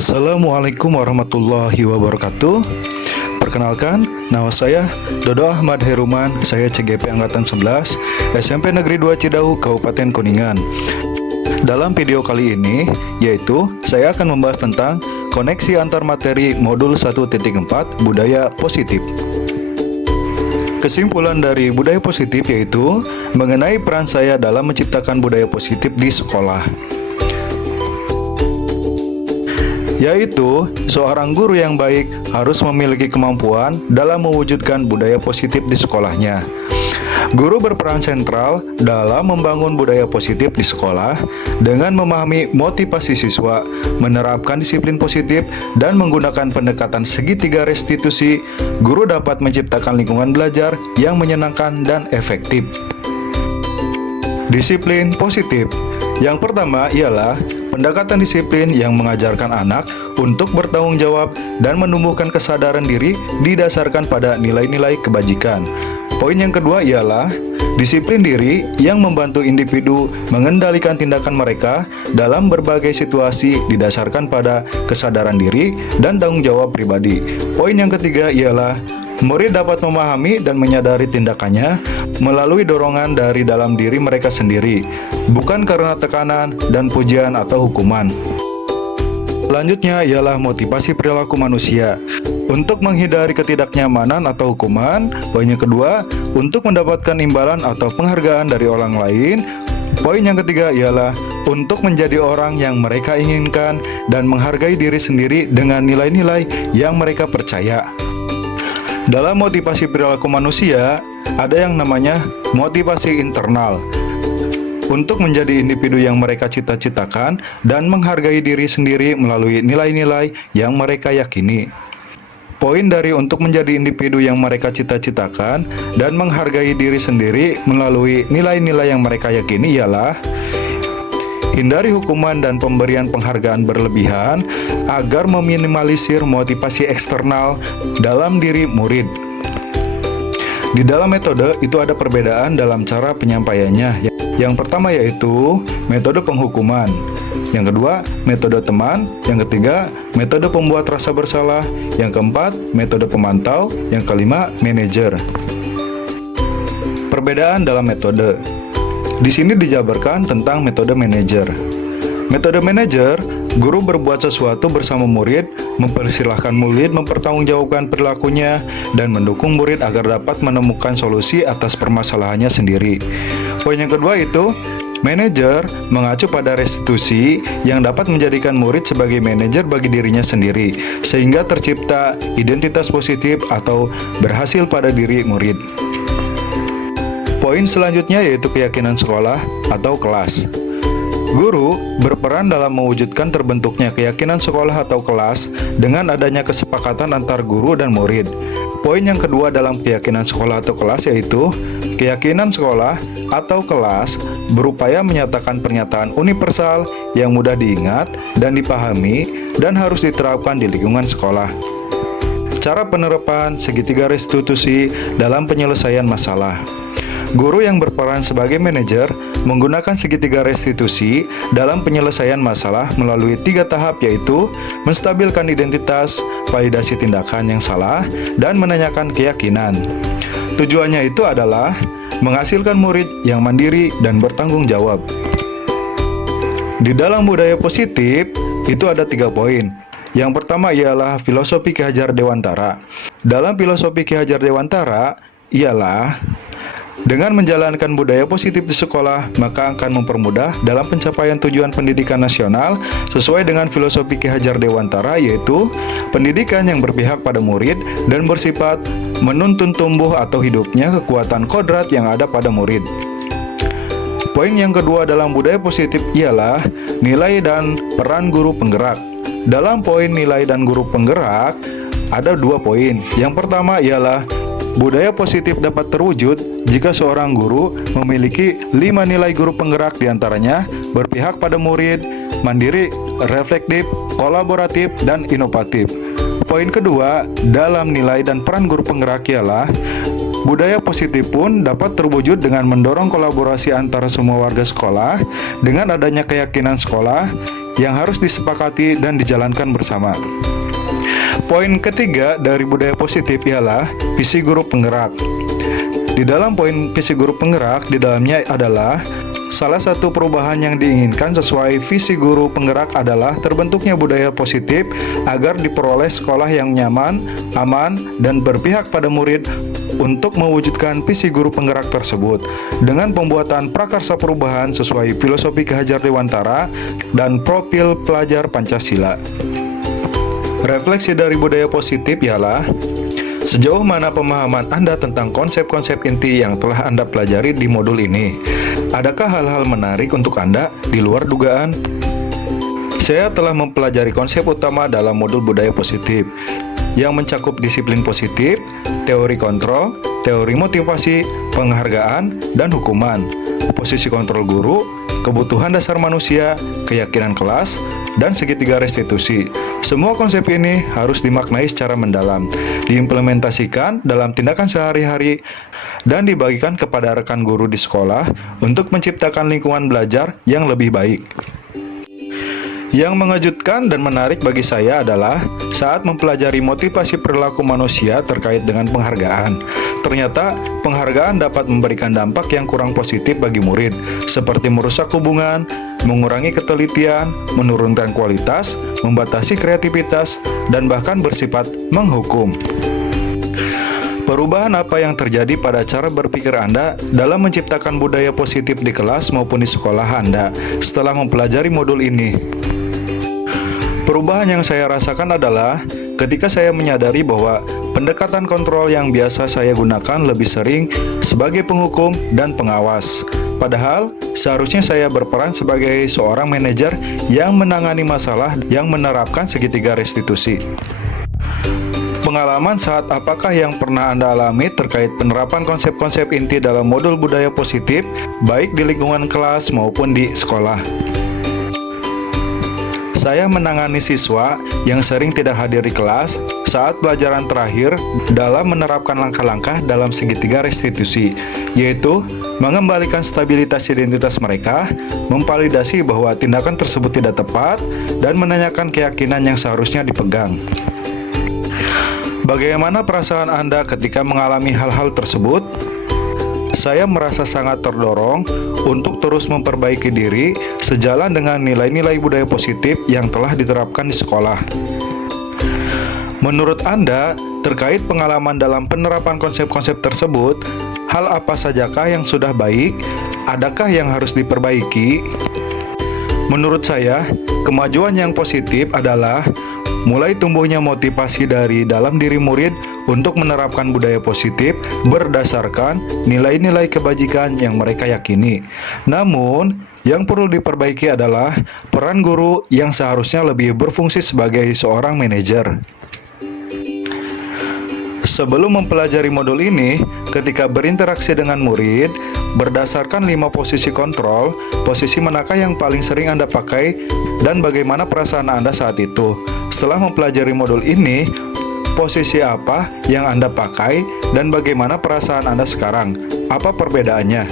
Assalamualaikum warahmatullahi wabarakatuh. Perkenalkan, nama saya Dodo Ahmad Heruman. Saya CGP Angkatan 11 SMP Negeri 2 Cidahu, Kabupaten Kuningan. Dalam video kali ini, yaitu saya akan membahas tentang koneksi antar materi modul 1.4 budaya positif. Kesimpulan dari budaya positif yaitu mengenai peran saya dalam menciptakan budaya positif di sekolah. Yaitu, seorang guru yang baik harus memiliki kemampuan dalam mewujudkan budaya positif di sekolahnya. Guru berperan sentral dalam membangun budaya positif di sekolah dengan memahami motivasi siswa, menerapkan disiplin positif, dan menggunakan pendekatan segitiga restitusi. Guru dapat menciptakan lingkungan belajar yang menyenangkan dan efektif. Disiplin positif. Yang pertama ialah pendekatan disiplin yang mengajarkan anak untuk bertanggung jawab dan menumbuhkan kesadaran diri didasarkan pada nilai-nilai kebajikan. Poin yang kedua ialah disiplin diri yang membantu individu mengendalikan tindakan mereka dalam berbagai situasi didasarkan pada kesadaran diri dan tanggung jawab pribadi. Poin yang ketiga ialah murid dapat memahami dan menyadari tindakannya melalui dorongan dari dalam diri mereka sendiri, bukan karena tekanan dan pujian atau hukuman. Selanjutnya ialah motivasi perilaku manusia. Untuk menghindari ketidaknyamanan atau hukuman. Poin yang kedua, untuk mendapatkan imbalan atau penghargaan dari orang lain. Poin yang ketiga ialah untuk menjadi orang yang mereka inginkan dan menghargai diri sendiri dengan nilai-nilai yang mereka percaya. Dalam motivasi perilaku manusia, ada yang namanya motivasi internal. Untuk menjadi individu yang mereka cita-citakan dan menghargai diri sendiri melalui nilai-nilai yang mereka yakini. Poin dari untuk menjadi individu yang mereka cita-citakan dan menghargai diri sendiri melalui nilai-nilai yang mereka yakini ialah hindari hukuman dan pemberian penghargaan berlebihan agar meminimalisir motivasi eksternal dalam diri murid. Di dalam metode itu ada perbedaan dalam cara penyampaiannya. Yang pertama yaitu metode penghukuman, yang kedua metode teman, yang ketiga metode pembuat rasa bersalah, yang keempat metode pemantau, yang kelima manajer. Perbedaan dalam metode. Di sini dijabarkan tentang metode manajer. Metode manajer, guru berbuat sesuatu bersama murid, mempersilahkan murid mempertanggungjawabkan perilakunya, dan mendukung murid agar dapat menemukan solusi atas permasalahannya sendiri. Poin yang kedua itu, manajer mengacu pada restitusi yang dapat menjadikan murid sebagai manajer bagi dirinya sendiri, sehingga tercipta identitas positif atau berhasil pada diri murid. Poin selanjutnya yaitu keyakinan sekolah atau kelas. Guru berperan dalam mewujudkan terbentuknya keyakinan sekolah atau kelas dengan adanya kesepakatan antar guru dan murid. Poin yang kedua dalam keyakinan sekolah atau kelas yaitu keyakinan sekolah atau kelas berupaya menyatakan pernyataan universal yang mudah diingat dan dipahami dan harus diterapkan di lingkungan sekolah. Cara penerapan segitiga restitusi dalam penyelesaian masalah. Guru yang berperan sebagai manajer menggunakan segitiga restitusi dalam penyelesaian masalah melalui 3 tahap yaitu menstabilkan identitas, validasi tindakan yang salah, dan menanyakan keyakinan. Tujuannya itu adalah menghasilkan murid yang mandiri dan bertanggung jawab. Di dalam budaya positif itu ada 3 poin. Yang pertama ialah filosofi Ki Hajar Dewantara. Dalam filosofi Ki Hajar Dewantara ialah dengan menjalankan budaya positif di sekolah, maka akan mempermudah dalam pencapaian tujuan pendidikan nasional sesuai dengan filosofi Ki Hajar Dewantara, yaitu pendidikan yang berpihak pada murid dan bersifat menuntun tumbuh atau hidupnya kekuatan kodrat yang ada pada murid. Poin yang kedua dalam budaya positif ialah nilai dan peran guru penggerak. Dalam poin nilai dan guru penggerak, ada 2 poin. Yang pertama ialah budaya positif dapat terwujud jika seorang guru memiliki 5 nilai guru penggerak, diantaranya berpihak pada murid, mandiri, reflektif, kolaboratif, dan inovatif. Poin kedua dalam nilai dan peran guru penggerak ialah Budaya positif pun dapat terwujud dengan mendorong kolaborasi antara semua warga sekolah dengan adanya keyakinan sekolah yang harus disepakati dan dijalankan bersama. Poin ketiga dari budaya positif ialah visi guru penggerak. Di dalam poin visi guru penggerak, di dalamnya adalah salah satu perubahan yang diinginkan sesuai visi guru penggerak adalah terbentuknya budaya positif agar diperoleh sekolah yang nyaman, aman, dan berpihak pada murid untuk mewujudkan visi guru penggerak tersebut dengan pembuatan prakarsa perubahan sesuai filosofi Ki Hajar Dewantara dan profil pelajar Pancasila. Refleksi dari budaya positif ialah sejauh mana pemahaman Anda tentang konsep-konsep inti yang telah Anda pelajari di modul ini? Adakah hal-hal menarik untuk Anda di luar dugaan? Saya telah mempelajari konsep utama dalam modul budaya positif yang mencakup disiplin positif, teori kontrol, teori motivasi, penghargaan, dan hukuman, posisi kontrol guru, kebutuhan dasar manusia, keyakinan kelas, dan segitiga restitusi. Semua konsep ini harus dimaknai secara mendalam, diimplementasikan dalam tindakan sehari-hari, dan dibagikan kepada rekan guru di sekolah untuk menciptakan lingkungan belajar yang lebih baik. Yang mengejutkan dan menarik bagi saya adalah saat mempelajari motivasi perilaku manusia terkait dengan penghargaan. Ternyata penghargaan dapat memberikan dampak yang kurang positif bagi murid, seperti merusak hubungan, mengurangi ketelitian, menurunkan kualitas, membatasi kreativitas, dan bahkan bersifat menghukum. Perubahan apa yang terjadi pada cara berpikir Anda dalam menciptakan budaya positif di kelas maupun di sekolah Anda setelah mempelajari modul ini? Perubahan yang saya rasakan adalah ketika saya menyadari bahwa pendekatan kontrol yang biasa saya gunakan lebih sering sebagai penghukum dan pengawas. Padahal, seharusnya saya berperan sebagai seorang manajer yang menangani masalah yang menerapkan segitiga restitusi. Pengalaman saat apakah yang pernah Anda alami terkait penerapan konsep-konsep inti dalam modul budaya positif, baik di lingkungan kelas maupun di sekolah? Saya menangani siswa yang sering tidak hadir di kelas saat pelajaran terakhir dalam menerapkan langkah-langkah dalam segitiga restitusi, yaitu mengembalikan stabilitas identitas mereka, memvalidasi bahwa tindakan tersebut tidak tepat, dan menanyakan keyakinan yang seharusnya dipegang. Bagaimana perasaan Anda ketika mengalami hal-hal tersebut? Saya merasa sangat terdorong untuk terus memperbaiki diri sejalan dengan nilai-nilai budaya positif yang telah diterapkan di sekolah. Menurut Anda, terkait pengalaman dalam penerapan konsep-konsep tersebut, hal apa sajakah yang sudah baik? Adakah yang harus diperbaiki? Menurut saya, kemajuan yang positif adalah mulai tumbuhnya motivasi dari dalam diri murid untuk menerapkan budaya positif berdasarkan nilai-nilai kebajikan yang mereka yakini. Namun, yang perlu diperbaiki adalah peran guru yang seharusnya lebih berfungsi sebagai seorang manajer. Sebelum mempelajari modul ini, ketika berinteraksi dengan murid, berdasarkan 5 posisi kontrol, posisi manakah yang paling sering Anda pakai dan bagaimana perasaan Anda saat itu? Setelah mempelajari modul ini, posisi apa yang Anda pakai dan bagaimana perasaan Anda sekarang? Apa perbedaannya?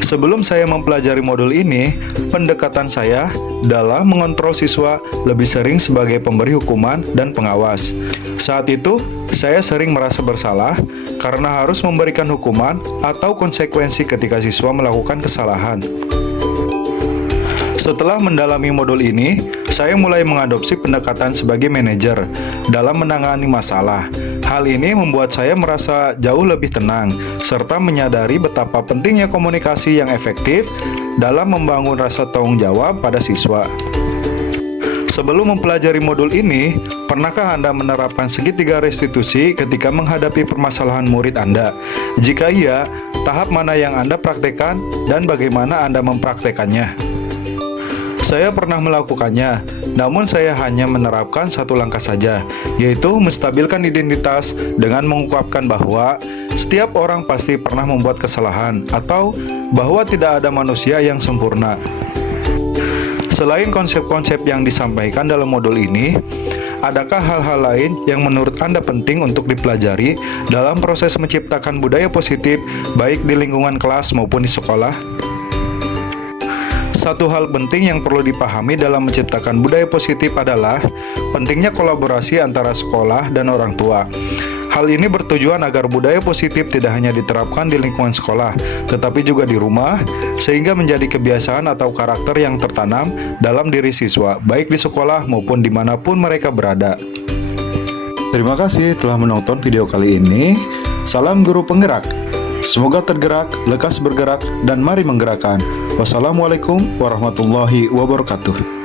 Sebelum saya mempelajari modul ini, pendekatan saya dalam mengontrol siswa lebih sering sebagai pemberi hukuman dan pengawas. Saat itu, saya sering merasa bersalah karena harus memberikan hukuman atau konsekuensi ketika siswa melakukan kesalahan. Setelah mendalami modul ini, saya mulai mengadopsi pendekatan sebagai manajer dalam menangani masalah. Hal ini membuat saya merasa jauh lebih tenang, serta menyadari betapa pentingnya komunikasi yang efektif dalam membangun rasa tanggung jawab pada siswa. Sebelum mempelajari modul ini, pernahkah Anda menerapkan segitiga restitusi ketika menghadapi permasalahan murid Anda? Jika iya, tahap mana yang Anda praktekkan dan bagaimana Anda mempraktekannya? Saya pernah melakukannya, namun saya hanya menerapkan satu langkah saja, yaitu menstabilkan identitas dengan mengungkapkan bahwa setiap orang pasti pernah membuat kesalahan atau bahwa tidak ada manusia yang sempurna. Selain konsep-konsep yang disampaikan dalam modul ini, adakah hal-hal lain yang menurut Anda penting untuk dipelajari dalam proses menciptakan budaya positif baik di lingkungan kelas maupun di sekolah? Satu hal penting yang perlu dipahami dalam menciptakan budaya positif adalah pentingnya kolaborasi antara sekolah dan orang tua. Hal ini bertujuan agar budaya positif tidak hanya diterapkan di lingkungan sekolah, tetapi juga di rumah, sehingga menjadi kebiasaan atau karakter yang tertanam dalam diri siswa, baik di sekolah maupun dimanapun mereka berada. Terima kasih telah menonton video kali ini. Salam guru penggerak. Semoga tergerak, lekas bergerak, dan mari menggerakkan. Wassalamualaikum warahmatullahi wabarakatuh.